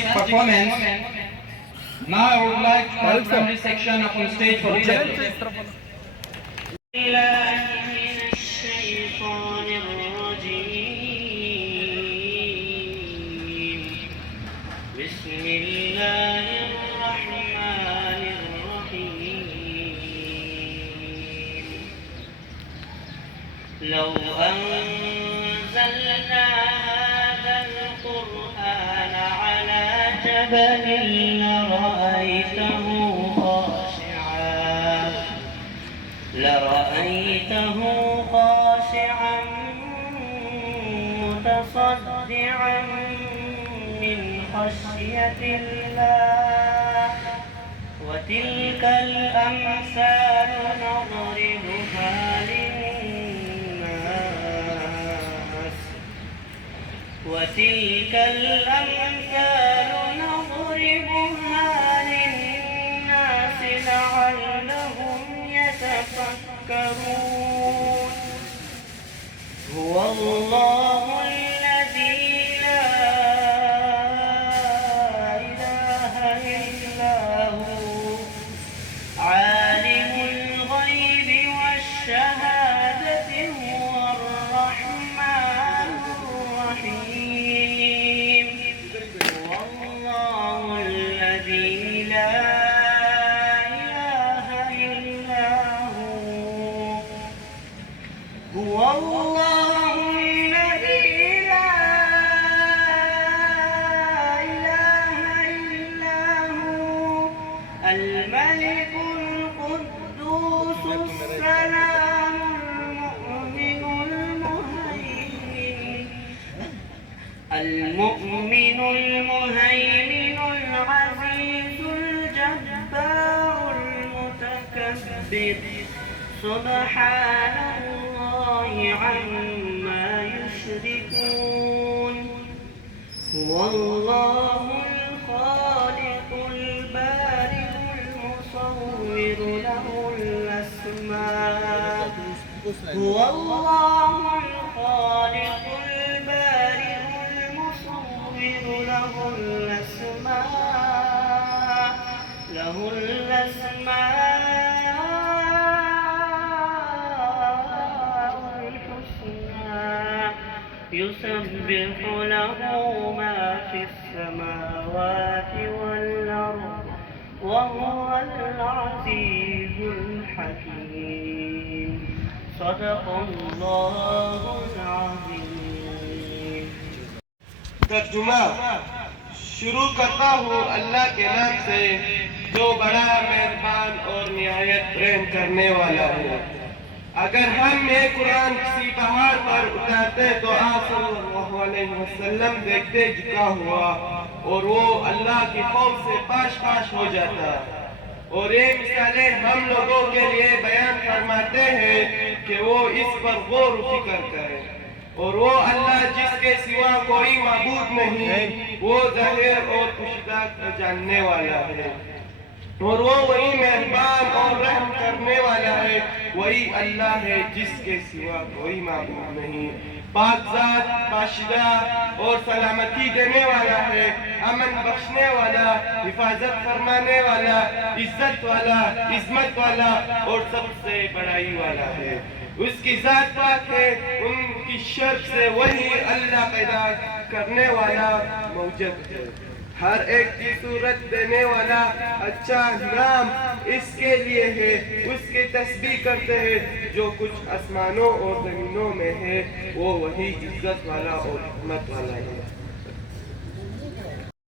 performance. Now I would like to have primary section up on stage for children. بسم الله الرحمن الرحيم لو أنزلنا هذا القرآن على جبل لرأيته خاشعا متصدعا من خشية الله وتلك الأمثال نضربها للناس لعلهم يتفكرون هو الله الذي لا إله إلا هو عالم الغيب والشهادة هو الرحمن الرحيم هو الله الذي لا هو الله الذي لا إله إلا هو الملك القدوس السلام المؤمن المهيمن العزيز الجبار المتكبر سبحان الله عما يشركون هو الله الخالق البارئ المصور له الأسماء هو الله الخالق البارئ المصور له يسبح له ما في السماوات والأرض وهو العزيز الحكيم صدق الله العظيم तर्जुमा शुरू करता हूँ अल्लाह के नाम से जो बड़ा मेहरबान और निहायत प्रेम करने वाला है। अगर हम ये कुरान किसी पहाड़ पर उतारते तो आप सल्लल्लाहु अलैहि वसल्लम देखते झुका हुआ और वो अल्लाह की खौफ से पाश पाश हो जाता। और ये मिसालें हम लोगों के लिए बयान फरमाते हैं कि वो इस पर गौर फिक्र करें। और वो अल्लाह जिसके सिवा कोई माबूद नहीं, वो ज़ाहिर और पुशीदा जानने वाला है। और वो वही मेहरबान और रहम करने वाला है, वही अल्लाह है जिसके सिवा कोई माबूद नहीं। पाकज़ात पाशीदा और सलामती देने वाला है, अमन बख्शने वाला, हिफाजत फरमाने वाला, इज्जत वाला, इस्मत वाला और सबसे बड़ाई वाला है। उसकी जात पाक है, उनकी शर्फ से वही अल्लाह पैदा करने वाला मौजूद है। हर एक की सूरत देने वाला अच्छा नाम इसके लिए है, उसकी तस्बीह करते हैं जो कुछ आसमानों और जमीनों में है, वो वही इज्जत वाला और हिकमत वाला है।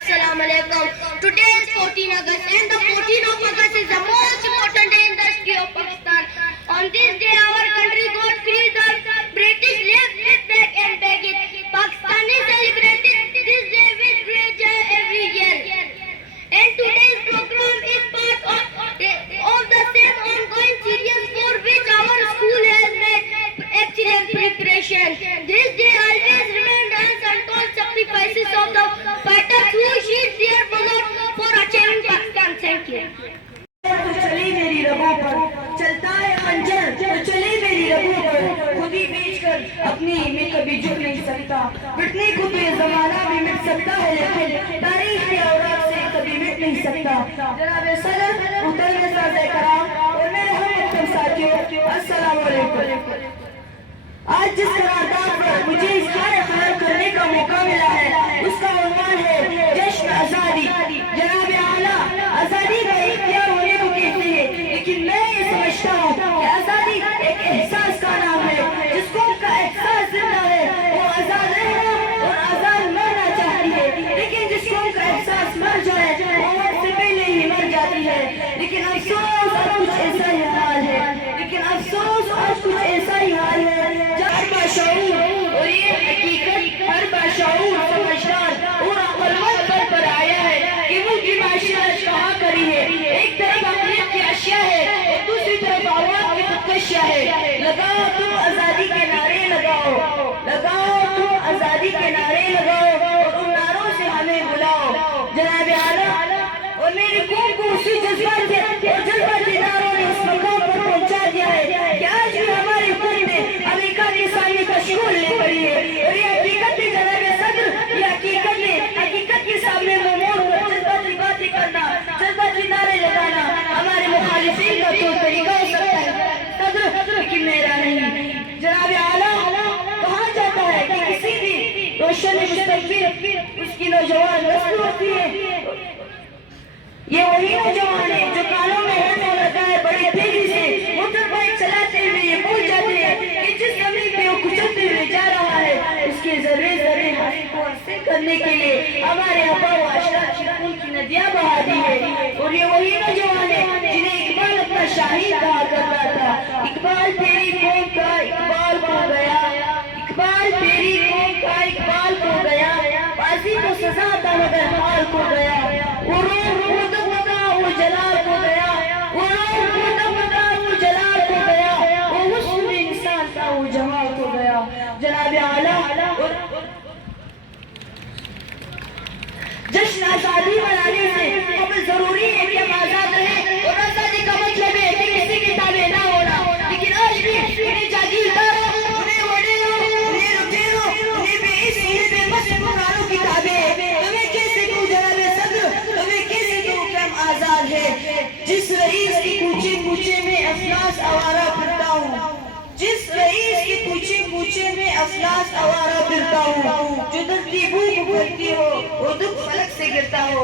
Assalamu alaikum. Today is 14 August and the 14th of August is the most important day in the history of Pakistan. On this day our country got free, the British left it back and back it. Pakistani celebrated this day with great joy every year. And today's program is part of the same ongoing series for which our school has made excellent preparation. This day always reminds us untold sacrifices of the fighters who shed their blood for achieving Pakistan. Thank you. चली मेरी रगों पर चलता है खंजर तो चले मेरी रगों पर खुद ही बेच कर अपनी मैं कभी झुक नहीं सकता मिटने को तो ये जमाना भी मिट सकता है लेकिन तारीख نہیں سکتا. جناب صدر، محترم اساتذہ کرام اور میرے ہم مکتب ساتھیوں، السلام علیکم. آج جس قرارداد پر مجھے اظہار خیال کرنے کا موقع ملا ہے اس کا عنوان ہے جشن آزادی. جناب اعلیٰ، آزادی کا اختیار ہونے کو کہتے ہیں، لیکن میں یہ سمجھتا ہوں کہ آزادی ایک احساس کا نام ہے. جس قوم کا احساس زندہ ہے وہ آزاد رہنا اور آزاد مرنا چاہتی ہے، لیکن جس قوم کا احساس مر جائے وہ وقت سے پہلے ہی مر جاتی ہے. لیکن افسوس آج کچھ ایسا ہی حال ہے. ہر باشعور اور یہ حقیقت ہر باشعور سمجھدار اور عقل مند پر آیا ہے کہ ملک کی معاشرت کہاں کری ہے. ایک طرف اقلیت کی اشیاء ہے اور دوسری طرف عوام کی خودکشیاں ہے. لگاؤ تم آزادی کے نعرے لگاؤ، لگاؤ تم آزادی کے نعرے لگاؤ اور ان نعروں سے ہمیں بلاؤ. جناب اعلیٰ اور میری قوم کو اسی جذبات اور جذباتی نعروں نے اس مقام پر پہنچا دیا ہے کہ آج بھی ہماری قوم نے امریکہ کے سامنے کشکول لے پڑی ہے. اور یہ حقیقت ہے جناب صدر، یہ حقیقت ہے، حقیقت کے سامنے منہ موڑ کر جذباتی باتیں کرنا، جذباتی نعرے لگانا ہمارے مخالفین کا طور طریقہ ہو سکتا ہے صدر، لیکن میرا نہیں. جناب اعلیٰ، کہا جاتا ہے کہ کسی بھی روشن مستقبل اس کی نوجوان نسل ہوتی ہے. یہ وہی نوجوان ہے جو کانوں میں ہیڈ فون لگا ہے، بڑی تیزی سے موٹر بائک چلاتے ہوئے یہ بھول جاتے ہیں کہ جس زمین پہ وہ کچلتے ہوئے جا رہا ہے اس کے ذرے ذرے حاصل کو حاصل کرنے کے لیے ہمارے آبا و اجداد کی خون کی ندیاں بہا دی ہے. اور یہ وہی نوجوان ہے جنہیں اقبال اپنا شاہین کہا کرتا تھا. اقبال تیری قوم کا اقبال کو گیا، اقبال تیری قوم کا اقبال کو گیا، بازی تو سزا تھا مگر حال کو گیا. وہ وہ جلال کو گیا، وہ جلال کو گیا، وہ حسن انسان تھا وہ جمال کو گیا. جناب اعلیٰ، جشن آزادی منانے سے قبل ضروری ہے کہ ہم آزاد رہیں، اور آزادی کا مطلب ہے کہ کسی کی تابع نہ ہونا. لیکن آج بھی انہیں جاگیرداروں، انہیں وڈیروں، انہیں لٹیروں، انہیں بے عز، انہیں بے بس حکمرانوں کی تابع ہے. تمہیں کیسے کہوں جناب صدر، تمہیں کیسے کہوں کہ ہم آزاد ہیں؟ جس رئیس کی کوچے کوچے میں افلاس آوارہ پھرتا ہوں، جس رئیس کی کوچے کوچے میں افلاس آوارہ پھرتا ہوں، جو دردی بھوک بھرتی ہو وہ دکھ فلک سے گرتا ہو.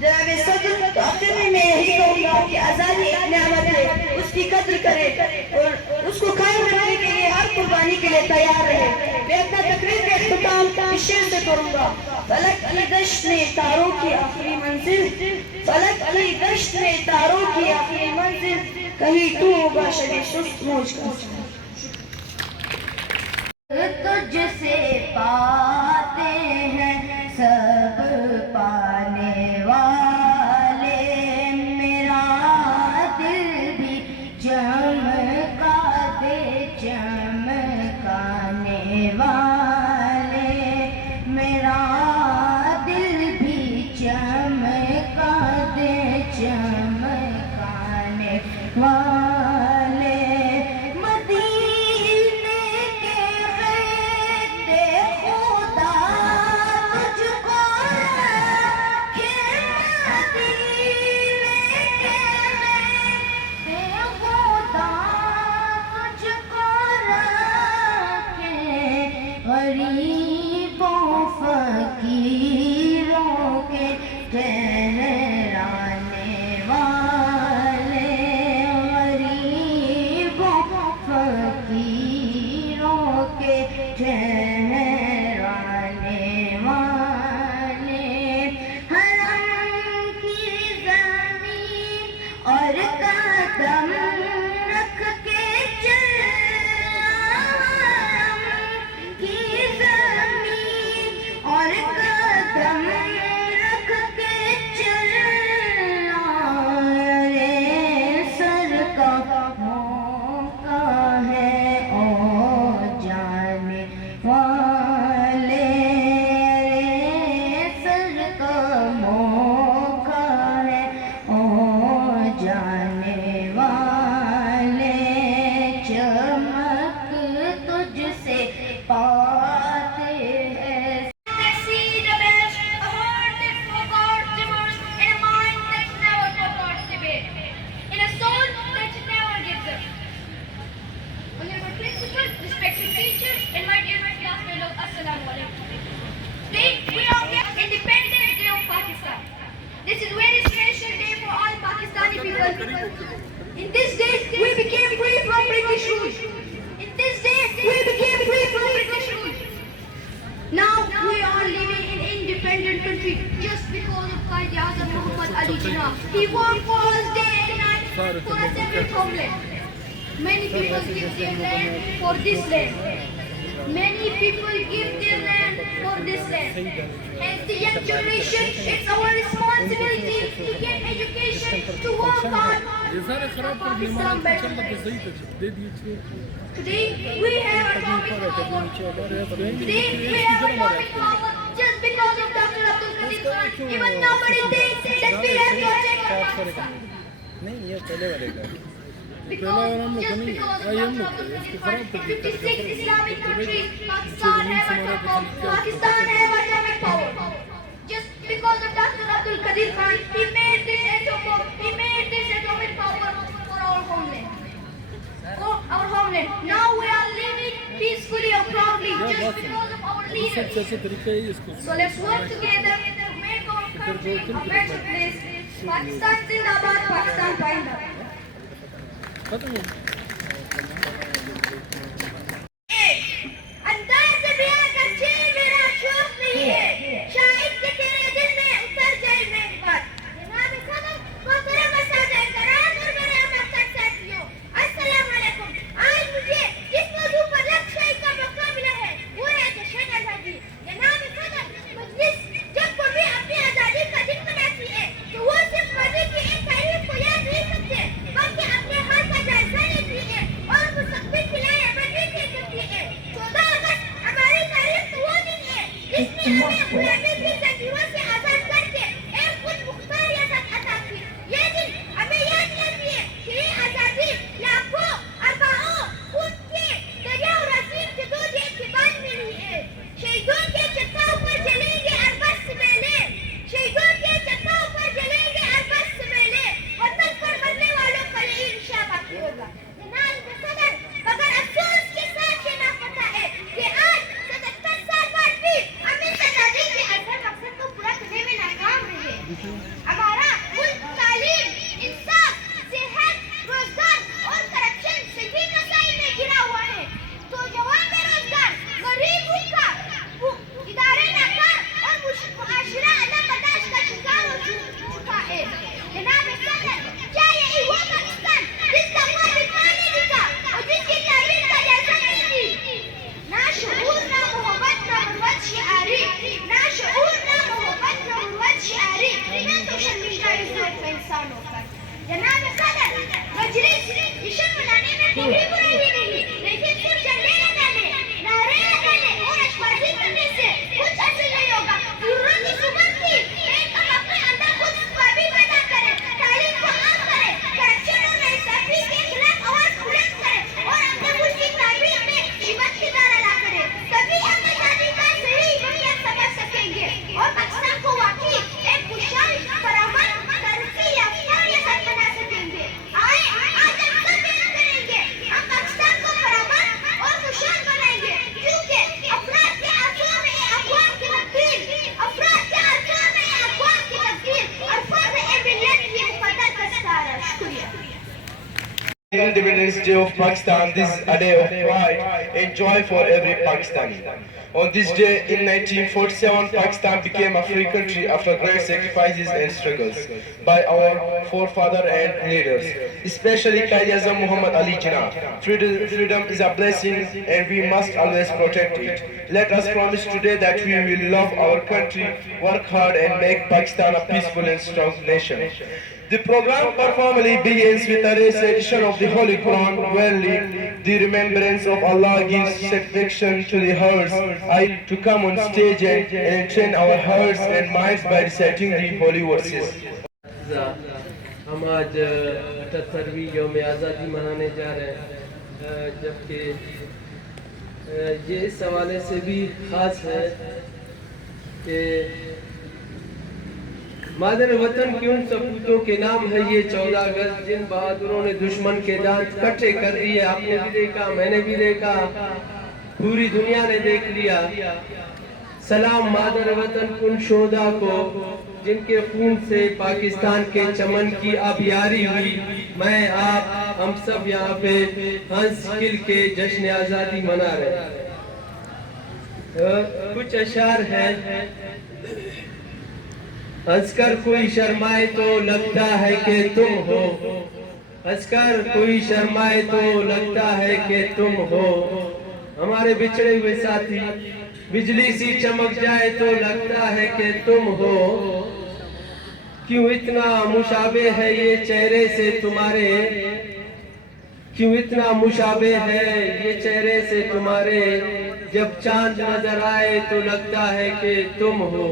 جناب صدر، تو آخر میں یہی کہوں گا کہ آزادی ایک نعمت ہے، اس کی قدر کرے اور اس کو قائم رکھنے کے لیے ہر قربانی کے لیے تیار رہے. میں اپنا تقریر کا اختتام اس شعر سے کروں گا. فلک کی دشت میں تاروں کی آخری منزل، فلک کی دشت میں تاروں کی آخری منزل، کہیں تو ہوگا شب سست موج کا. تجھ سے پاتے ہیں سب پانے والے، میرا دل بھی چمکا دے چمکانے والے، میرا دل بھی چمکا دے چمکانے والے. مدینے کے خدا تجھ کو Ali Jinnah. He worked for us day and night for us every homeland. Many people give their land for this land. Many people give their land for this land. As the young generation, it's our responsibility to get education, to work hard. Pakistan better. Today we have atomic power. Today we have atomic power just because of Dr. Abdul Qadir Khan. Even nobody thinks that we have to attack Pakistan. Because just because of Dr. Abdul Qadir Khan, 56 Islamic countries, Pakistan have atomic power. Just because of Dr. Abdul Qadir Khan, he made this atomic power for our homeland. Now we are living peacefully or proudly just because of our leaders. So let's work together to make our country a better place. Pakistan Zindabad, Pakistan Painda. अंदाज से ब्याह कर छे मेरा शौक नहीं है शायद कि तेरे दिल में उतर जाए मेरी बात जनाब सदर मोहतरम मसाजिद कराम और मेरे मकसद साथियों अस्सलाम वालेकुम आज मुझे जिस मौजू पर लेक्चर का मौका मिला है वो है जश्न आजादी जनाब सदर मजलिस जब कभी अपनी आजादी का दिन मनाती है तो वो सिर्फ मजे की एक तारीफ को याद नहीं करते बल्कि अपने हाथ का जायजा लेती है और मुस्तकबिल की लाए बनने की करती है 14 अगस्त हमारी तारीख तो वो दिन है जिसने हमें गुलामी की जंजीरों से आजाद करके एक खुद मुख्तारियत अता की ये दिन हमें याद दिलाती है कि ये आजादी लाखों अरबाओं खून के दरिया और असीम के दूध एक के बाद मिली है शहीदों के चक्काओं पर जलेंगे अरबस मेले शहीदों के चक्काओं पर जलेंगे अरबस मेले वतन पर मरने वालों का यही निशा बाकी होगा जनाब सदर मगर अफसोस के साथ ये ना पता है कि आज 77 साल बाद भी हम इस आजादी के असल मकसद को पूरा करने में नाकाम रहे हमारा मुल्क तालीम इंसाफ सेहत रोजगार और करप्शन से भी मसाइल में घिरा हुआ है तो जवान बेरोजगार गरीब भूखा इदारे नाकाम और मुआशरा अदम बर्दाश्त का शिकार हो चुका है जनाब सदर क्या यही वो पाकिस्तान जिसका कोई विद्वान नहीं दिखा और जिसकी तारीफ का जायजा नहीं दी ना शऊर ना मोहब्बत ना मुरुवत शिआरी ना शऊर ना मोहब्बत ना मुरुवत शिआरी मैं तो शर्मिंदा इस वक्त में इंसान होकर जनाब सदर मजलिस जश्न मनाने में कोई बुराई भी नहीं लेकिन सिर्फ झंडे लगाने नारे लगाने और अशबाजी करने से कुछ हासिल नहीं होगा जरूरत इस उम्मत की एक हम अपने अंदर खुद स्वाभी पैदा करें तालीम को आम करें करप्शन और नाइंसाफी के खिलाफ आवाज बुलंद करें और अपने मुल्क की तामीर में हिम्मत की धारा ला करें तभी हम आजादी का सही मतलब समझ सकेंगे और पाकिस्तान को वाकई एक खुशहाल फरामन तरक्की याफ्ता रियासत बना सकेंगे आए आज हम सब मेहनत करेंगे हम पाकिस्तान को फरामन और खुशहाल बनाएंगे क्योंकि अफराद के आंसुओं में अक़वाम की तकदीर अफराद के आंसुओं में अक़वाम की तकदीर और फर्द मिल्लत की मुक़द्दस दस्तार है शुक्रिया Independence Day of Pakistan, this is a day of pride and joy for every Pakistani. On this day in 1947, Pakistan became a free country after great sacrifices and struggles by our forefathers and leaders, especially Qaid-e-Azam Muhammad Ali Jinnah. Freedom is a blessing and we must always protect it. Let us promise today that we will love our country, work hard and make Pakistan a peaceful and strong nation. The program formally begins with a recitation of the Holy Quran, wherein the remembrance of Allah gives satisfaction to the hearts. I to come on stage and entrain our hearts and minds by reciting the holy verses. ہم آج 78ویں یوم آزادی منانے جا رہے ہیں جبکہ یہ اس حوالے سے بھی خاص ہے کہ مادر وطن کی ان سپوتوں کے نام ہے یہ 14 اگست جن بہادروں نے دشمن کے دانت کٹھے کر دیے آپ نے بھی دیکھا میں نے بھی دیکھا پوری دنیا نے دیکھ لیا سلام مادر وطن ان شہداء کو جن کے خون سے پاکستان کے چمن کی آبیاری ہوئی میں آپ ہم سب یہاں پہ ہنس کھل کے جشن آزادی منا رہے ہیں کچھ اشعار ہیں हंस कर कोई शर्माए तो लगता है कि तुम हो, हंस कर कोई शर्माए तो लगता है कि तुम हो। हमारे बिछड़े हुए साथी, बिजली सी चमक जाए तो लगता है कि तुम हो। क्यों इतना मुशाबे है ये चेहरे से तुम्हारे, क्यों इतना मुशाबे है ये चेहरे से तुम्हारे, जब चांद नजर आए तो लगता है कि तुम हो।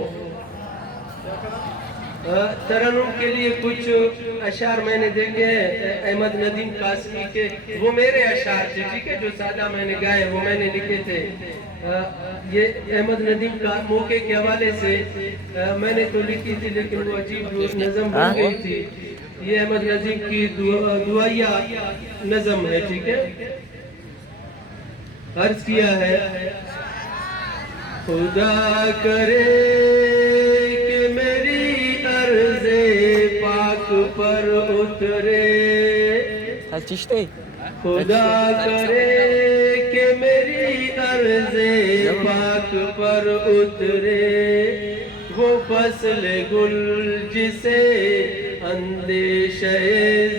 तरन्नुम के लिए कुछ अशार मैंने देखे अहमद नदीम कासमी के, वो मेरे अशार थे, ठीक है, जो सादा मैंने गाए वो मैंने लिखे थे। ये अहमद नदीम का मौके के हवाले से मैंने तो लिखी थी, लेकिन वो अजीब नज़म बन गई थी। ये अहमद नदीम की दुआया नज़म है, ठीक है। अर्ज किया है, खुदा करे कि मेरी अर्ज़े पाक पर उतरे, खुदा करे कि मेरी अर्ज़े पाक पर उतरे, वो फसल गुल जिसे अंदेशे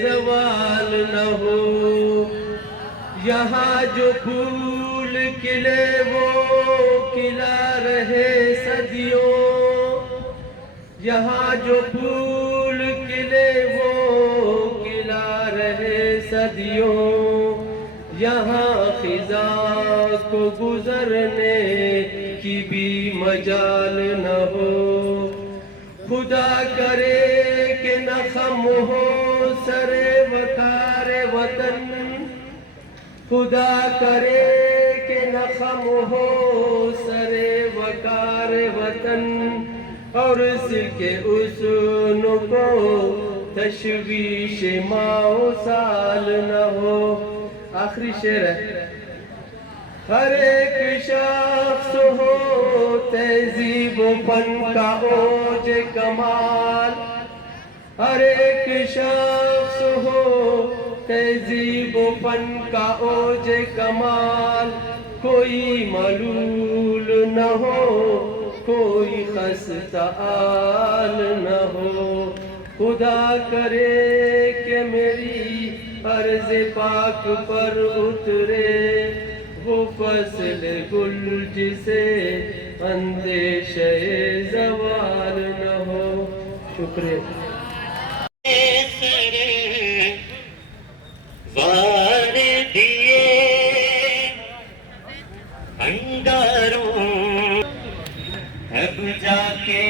ज़वाल न हो। यहाँ जो फूल खिले वो खिला रहे सदियों, यहाँ जो फूल खिले वो खिला रहे सदियों। यहाँ खिज़ा को गुजरने की भी मजाल न हो। खुदा करे कि न खम हो सरे वकारे वतन, खुदा करे कि न खम हो सरे वकार वतन, और इसके उस्न को तशवीश माओ साल न हो। आखिरी शेर है, हर एक शख्स हो तहजीब फन का ओज कमाल, हर एक शख्स हो तहजीब फन का ओज कमाल। कोई मलूल न हो, कोई खस्ता आल न हो। खुदा करे कि मेरी अर्ज़े पाक पर उतरे, वो फसल गुल जिसे अंदेशे ज़वाल न हो। शुक्रिया। वार दिए अंगारों, अब जाके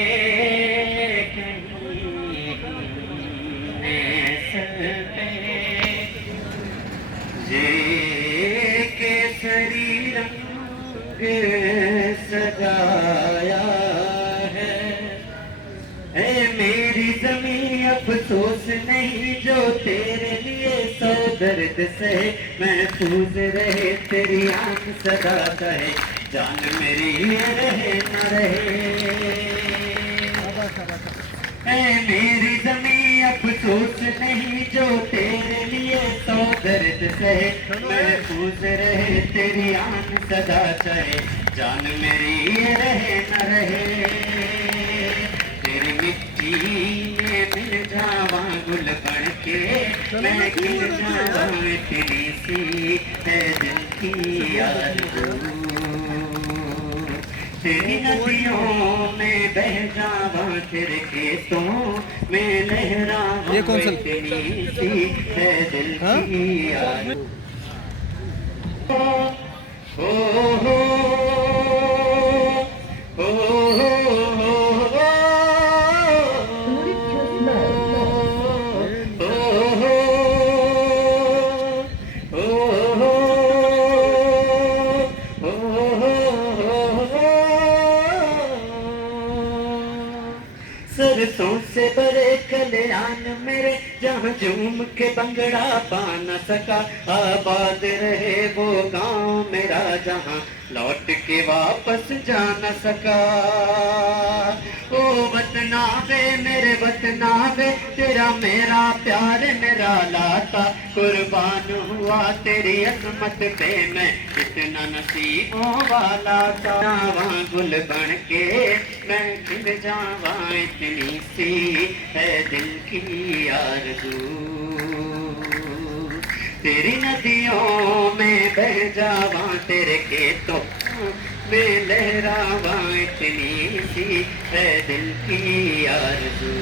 ये केसरी रंग सजाया है। ऐ मेरी ज़मीं अफसोस नहीं जो तेरे लिए सौ दर्द से महफूज रहे, तेरी आँख सदा कहे जान मेरी रहे न रहे। ऐ मेरी ज़मीं अफसोस नहीं जो तेरे लिए सौ दर्द से महफूज रहे, तेरी आँख सदा कहे जान मेरी रहे न रहे। तेरी मिट्टी में मिल जावा गुल बन के, मैं खिल जावा इतनी सी है दिल की आरज़ू। तेरी नदियों में बह जावा, तेरे खेतों में लहरावा, इतनी सी है दिल की आरज़ू। हो सरसों से बड़े कल्याण मेरे, जहाँ झूम के भंगड़ा पा न सका। आबाद रहे वो गाँव मेरा जहाँ लौट के वापस जा न सका। ओ वतना वे मेरे वतना वे, तेरा मेरा प्यार मेरा लाता, कुर्बान हुआ तेरी अजमत पे मैं कितना नसीबों वाला था। वहाँ गुल बन के मैं खिल जावा, इतनी सी है दिल की आरज़ू। तेरी नदियों में बह जावा, तेरे खेतों में लहरावा, इतनी सी है दिल की आरज़ू।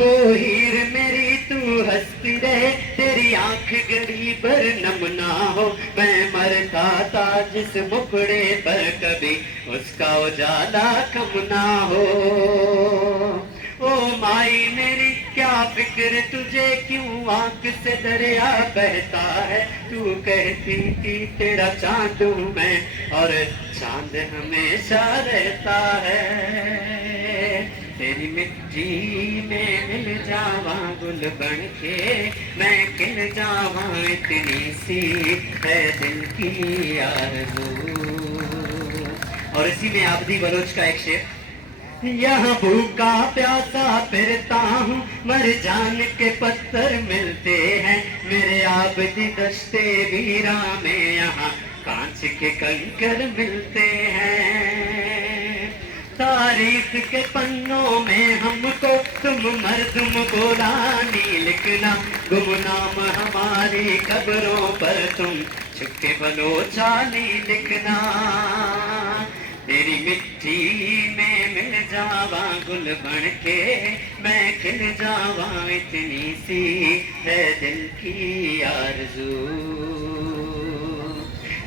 ओ हीर मेरी तू हंसती रहे, तेरी आंख गड़ी पर नम ना हो, मैं मरता था जिस मुखड़े पर कभी उसका उजाला कम ना हो। ओ माई मेरी क्या फिक्र तुझे, क्यों आंख से दरिया बहता है, तू कहती थी तेरा चांद हूँ मैं और चांद हमेशा रहता है। तेरी मिट्टी में मिल जावा गुल बन के मैं खिल जावा, इतनी सी है दिल की आरज़ू। और इसी में आबदी बलोच का एक शेर, यहाँ भूखा प्यासा फिरता हूँ, मर जान के पत्थर मिलते हैं, मेरे आबदी दश्ते वीरा में यहाँ कांच के कंकर मिलते हैं। तारीख के पन्नों में हमको तुम मर्दुम गोलानी लिखना, गुमनाम हमारी कब्रों पर तुम छुपके बलोचानी लिखना। तेरी मिट्टी में मिल जावा गुल बन के मैं खिल जावा, इतनी सी है दिल की आरज़ू।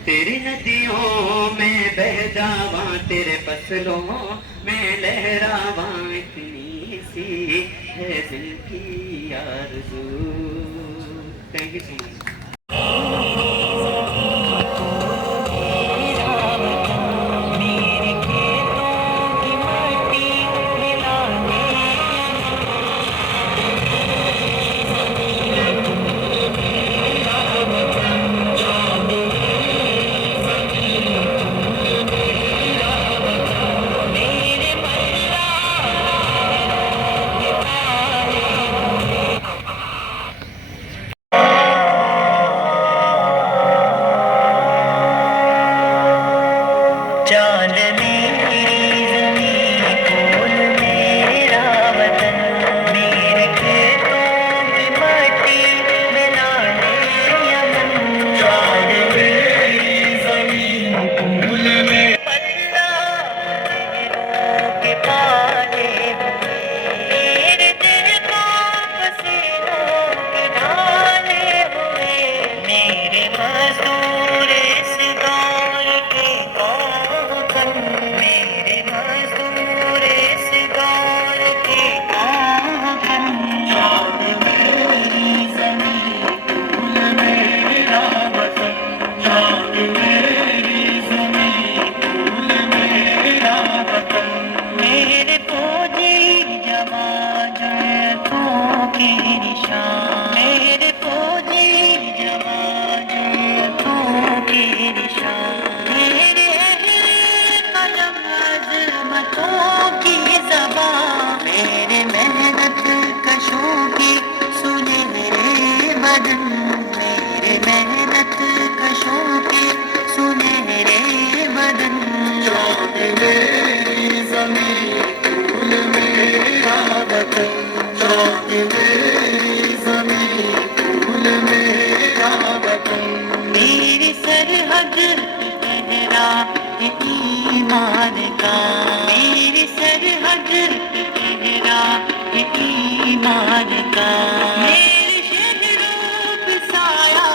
तेरी नदियों में बह जावा, तेरे फसलों में लहरावा, इतनी सी है दिल की आरज़ू। Thank you so much. मेरी सरहद गहरा है ईमान का, मेरी सरहद गहरा है ईमान का, मेरे शहरों पे साया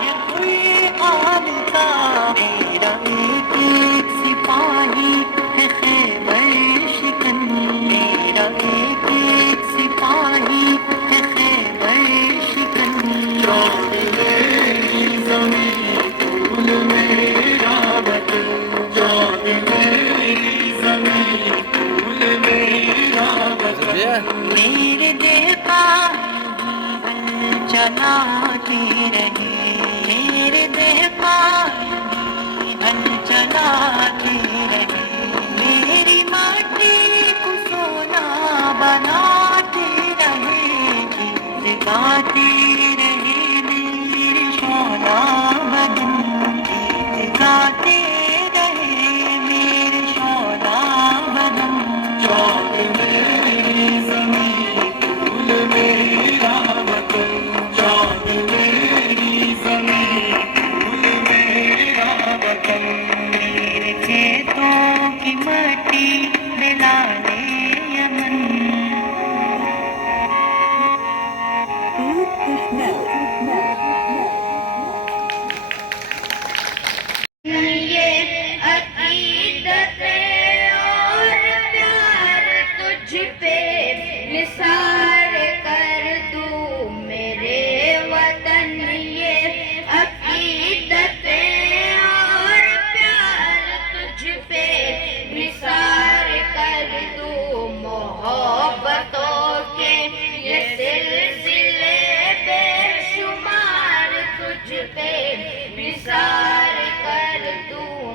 है कुरान का, मेरा एक एक सिपाही है खैबर शिकन, मेरा एक एक सिपाही है खैबर शिकन। मेरे दिल का चलाते रहे, मेरे दिल का बनाते रहे गीत गाते रहे मेरे शोला बदन गीत गाते रहे मेरे शोला बदन चाँद मेरी ज़मीं फूल मेरा वतन चाँद मेरी ज़मीं फूल मेरा वतन मेरे खेतों की मट्टी मिलाने यमन ये अकीदतें और प्यार तुझ पे निसार कर दूं मेरे वतन ये अकीदतें और प्यार तुझ पे निसार कर दूं मोहब्बतों के ये सिलसिले बेशुमार तुझ पे निसार कर दूं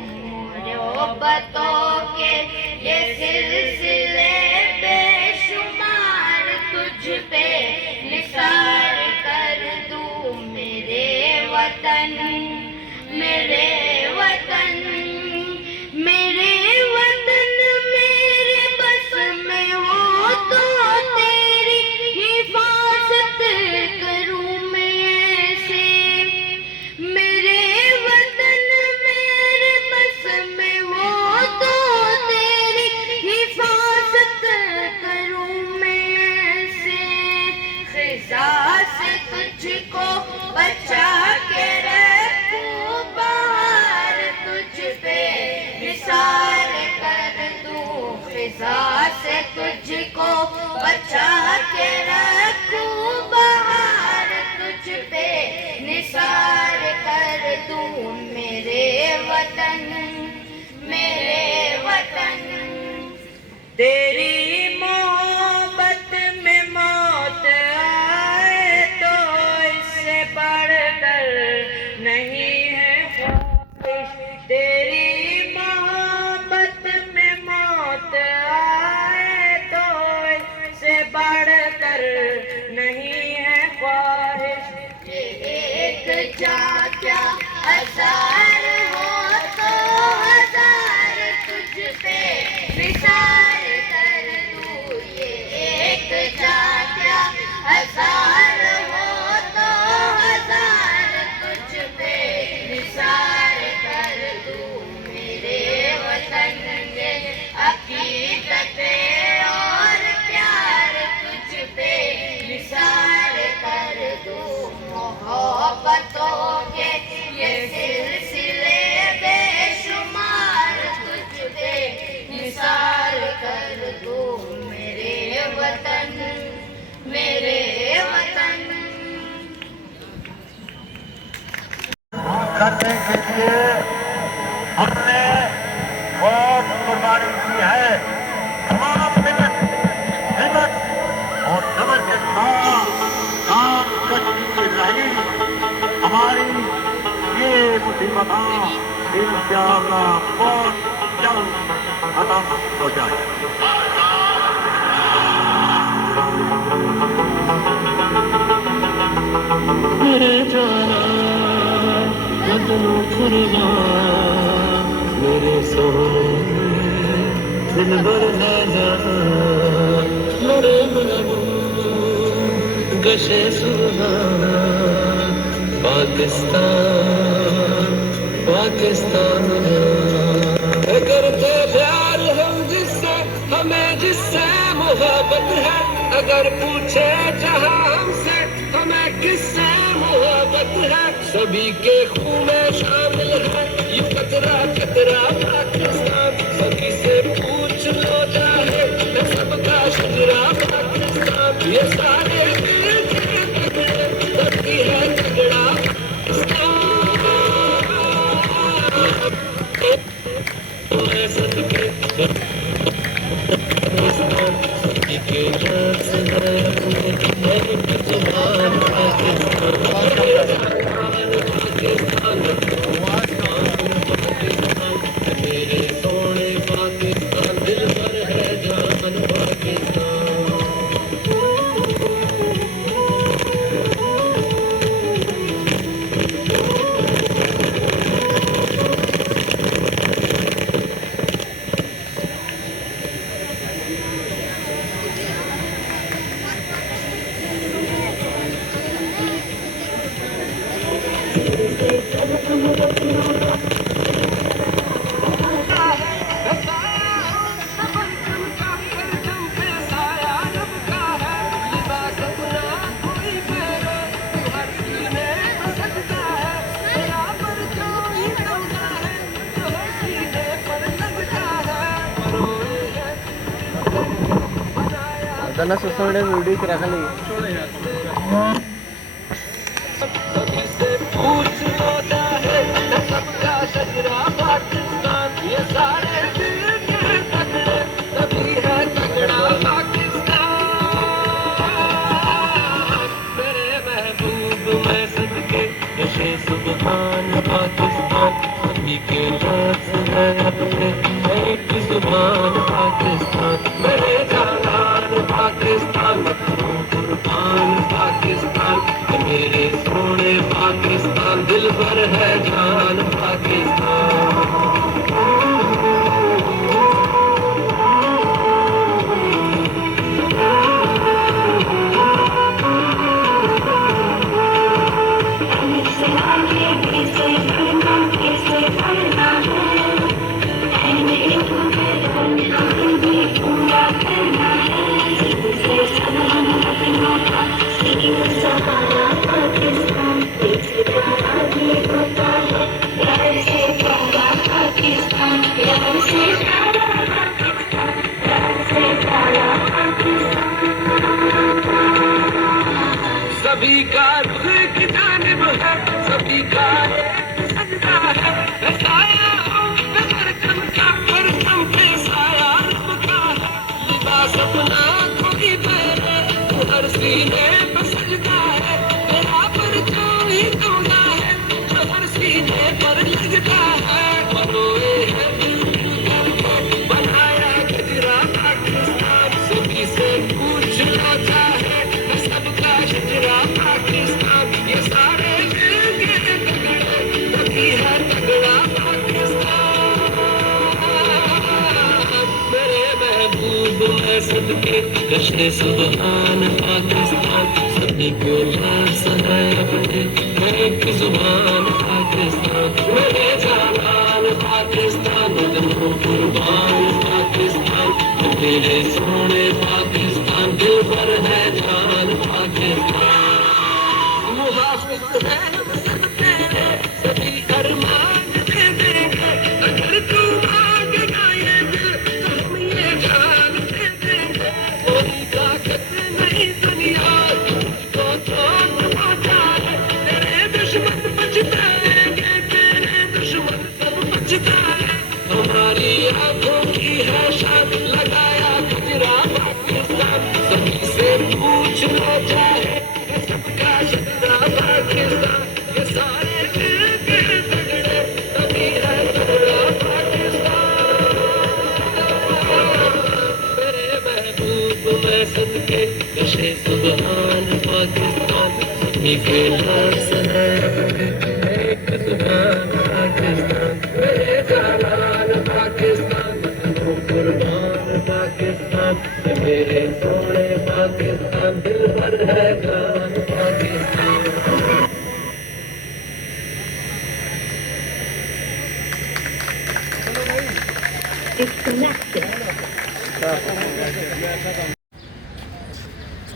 मोहब्बतों के ये सिलसिले बेशुमार तुझ पे निसार कर दूं मेरे वतन मेरे वतन मेरे वतन मेरे बस में हो तो तेरी हिफाजत करूं मैं ऐसे मेरे वतन मेरे बस में हो तो तेरी हिफाजत करूं मैं ऐसे खिजा से तुझको बचा के रखूं बाहर तुझ पे निसार कर दूं खिजा से तुझको बचा के रखूं बाहर तुझ पे निसार कर दूं मेरे वतन तेरी मोहब्बत में मौत आए तो इससे बढ़कर नहीं है ख्वाहिश तेरी मोहब्बत में मौत आए तो इससे बढ़कर नहीं है ख्वाहिश ये एक क्या हजार हो तो हजार तुझ पे निसार कर दूं ये एक क्या हजार हो तो हजार तुझ पे निसार कर दूं मेरे वतन के अकीदतें और प्यार तुझ पे निसार कर दूं मोहब्बतों के ये सिलसिले बेशुमार तुझ पे निसार कर दूं मेरे वतन करने के लिए हमने बहुत कुर्बानी की है तमाम मिलत हिम्मत और जबर के साथ काम करती रही हमारी ये मुसीबत इंशाअल्लाह बहुत जल्द खत्म हो जाए मेरे जाना मेरे सोने दिल भर है जाना मेरे गशे सुहाना पाकिस्तान करते प्यार हम जिससे हमें जिससे मोहब्बत है अगर पूछे जहाँ हमसे हमें किससे मोहब्बत है सभी के खून में शामिल है ये कतरा कतरा पाकिस्तान सभी से पूछ लो चाहे सबका शजरा पाकिस्तान ये सारे करती है झगड़ा सभी के मेरे सोने पाकिस्तान दिल भर है जान पाकिस्तान ಅದನ್ನ ಸುಸ್ಕೊಂಡೆ ವಿಡಿಯೋ ರखली से पूछ लो चाहे सबका शजरा पाकिस्तान ये सारे दिल के तगड़े तभी है तगड़ा पाकिस्तान मेरे महबूब मैं सदके नशे सुबहान पाकिस्तान सभी के नाच है अपने एक जुबान पाकिस्तान मेरे जानान पाकिस्तान मखनू कुर्बान पाकिस्तान मेरे सोने पाकिस्तान दिल भर है जान सभी का रुख की जानिब है सभी का एक सजदा है साया परचम का परचम पे साया रब का है लिबास अपना कोई पहने हर सीने पे सजदा है तेरा परचम ही तोड़ा है जो हर सीने पर लगता है रोए है बनाया गजरा पाकिस्तान सभी से पूछ लो चाहे सबका शजरा पाकिस्तान ये सारे दिल के तगड़े तभी है तगड़ा पाकिस्तान मेरे महबूब मैं सदके नशे सुबहान पाकिस्तान सभी को लाश है अपने एक जुबान पाकिस्तान मेरे जानान पाकिस्तान मखनू कुर्बान पाकिस्तान मेरे सोने पाकिस्तान दिल भर है जान पाकिस्तान मुहाफिज है हम सब तेरे सभी अरमान दे देंगे अगर तू मांगेगा ये दिल तो हम ये जान दे देंगे कोई ताकत नहीं दुनिया को चोट पहुंचाए तेरे दुश्मन पछताएंगे तेरे दुश्मन सब पछताए हमारी आंखों की है शान लगाया गजरा पाकिस्तान सभी से पूछ लो चाहे सबका शजरा पाकिस्तान ये सारे दिल के तगड़े तभी है तगड़ा पाकिस्तान मेरे महबूब मैं सदके नशे सुबहान पाकिस्तान सभी के लाश है अपने एक जुबान पाकिस्तान मेरे जानान पाकिस्तान मखनू कुर्बान पाकिस्तान मेरे सोने पाकिस्तान दिल भर है जान Pakistan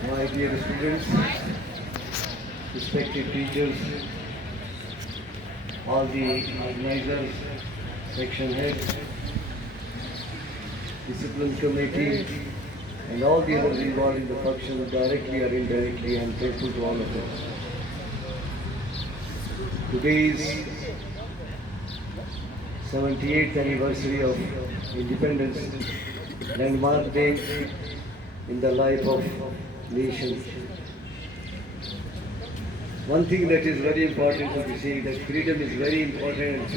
My dear students, respected teachers, all the organizers, section heads, discipline committee, and all the others involved in the function, directly or indirectly, I am thankful to all of them. Today is 78th anniversary of independence, landmark day in the life of nation. One thing that is very important to be seen, that freedom is very important, and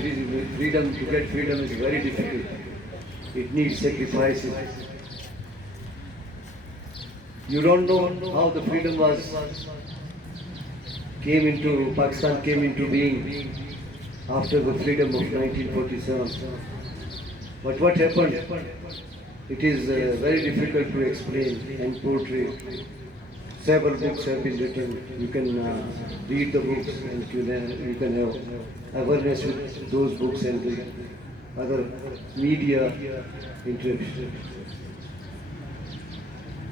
freedom, to get freedom is very difficult. It needs sacrifices. You don't know how the freedom Pakistan came into being after the freedom of 1947. But what happened? It is very difficult to explain and portray. several books have been written. You can read the books and you can have awareness with those books and the other media interest.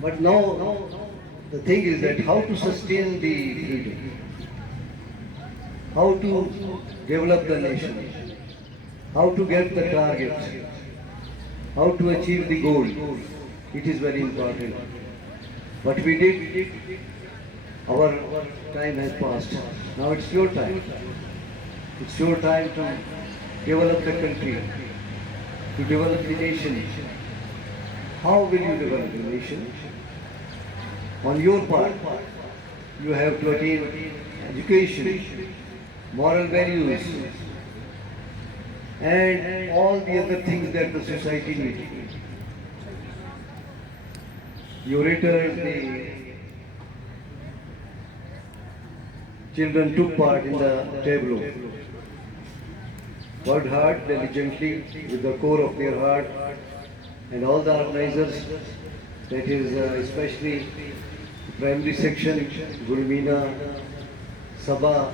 But now the thing is that how to sustain the freedom, how to develop the nation, how to get the target, how to achieve the goal. It is very important. But we did, our time has passed. Now it's your time. It's your time to develop the country, to develop the nation. How will you develop the nation? On your part, you have to attain education, moral values, and all the other things that the society needs. You return the children took part in the tableau, worked hard, diligently, with the core of their heart, and all the organizers, that is especially primary section, Gulmina, Sabha,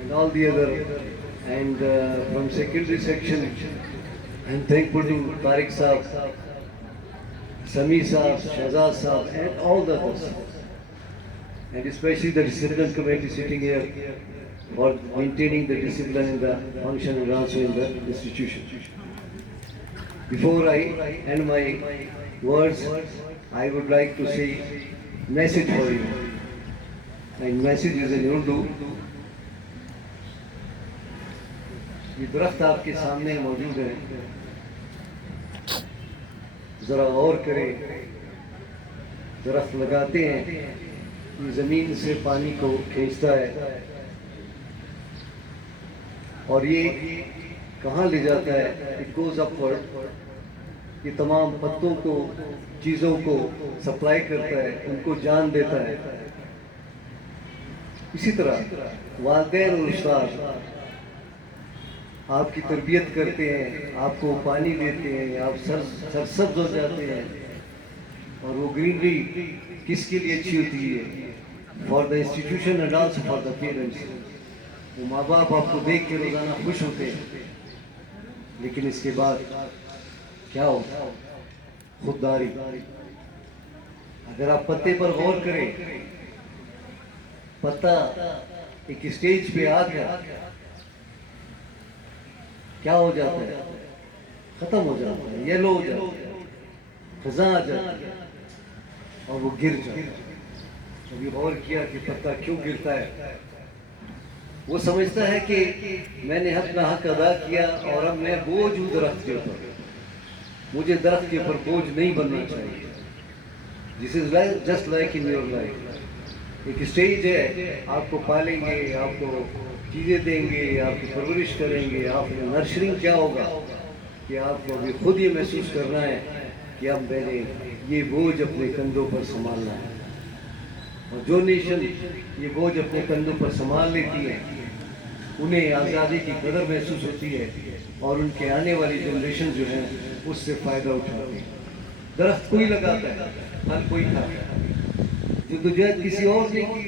and all the other, and from secondary section, I'm thankful to Tariq Saab, Sami Saab, Shahzad Saab, and all the others, and especially the discipline committee sitting here for maintaining the discipline in the function and also in the institution. Before I end my words, I would like to say message for you. My message is in Urdu. ये दरख्त आपके सामने मौजूद है, जरा गौर करें। दरख्त लगाते हैं, ये जमीन से पानी को खींचता है और ये कहाँ ले जाता है? It goes upward। ये तमाम पत्तों को, चीज़ों को सप्लाई करता है, उनको जान देता है। इसी तरह वालिदैन और उस्ताद आपकी तरबियत करते हैं, आपको पानी देते हैं, आप सरसब्ज हो जाते हैं। और वो ग्रीनरी किसके लिए अच्छी होती है? For the institution and also for the parents. वो माँ बाप आपको देख के रोजाना खुश होते हैं, लेकिन इसके बाद क्या होता है? खुददारी। अगर आप पत्ते पर गौर करें, पत्ता एक स्टेज पे आ गया, क्या हो जाता है? खत्म हो जाता है, येलो हो जाता है, खजा आ जाती है और वो गिर जाता है। कभी गौर किया कि पत्ता क्यों गिरता है? वो समझता है कि मैंने अपना हक अदा किया और अब मैं बोझ हूँ दरख्त के ऊपर, मुझे दरख्त के ऊपर बोझ नहीं बनना चाहिए। This is just like in your life. एक स्टेज है, आपको पालेंगे, आपको चीज़ें देंगे, आपकी परवरिश करेंगे, आप नर्सरिंग क्या होगा कि आपको अभी खुद ये महसूस करना है कि अब मैंने ये बोझ अपने कंधों पर संभालना है। और जो नेशन ये बोझ अपने कंधों पर संभाल लेती है, उन्हें आज़ादी की कदर महसूस होती है और उनके आने वाली जनरेशन जो है उससे फ़ायदा उठाती है। दरख्त कोई लगाता है, फल कोई खाता है। जद्दोजहद किसी और ने की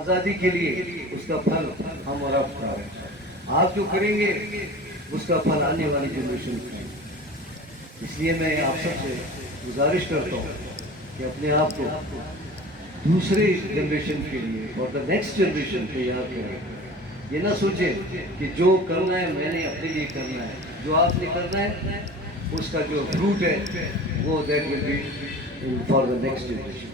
आज़ादी के लिए, उसका फल हम और आप खा रहे हैं। आप जो करेंगे उसका फल आने वाली जनरेशन खाएंगे। इसलिए मैं आप सबसे गुजारिश करता हूँ कि अपने आप को दूसरे जनरेशन के लिए, फॉर द नेक्स्ट जनरेशन तैयार करें। ये ना सोचें कि जो करना है मैंने अपने लिए करना है, जो आपने करना है उसका जो फ्रूट है वो that will be for the next generation.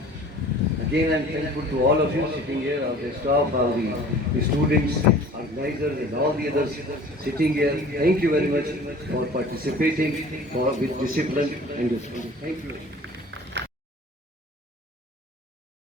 Again, I am thankful to all of you sitting here, all the staff, all the students, organizers, and all the others sitting here. Thank you very much for participating with discipline and discipline. Thank you.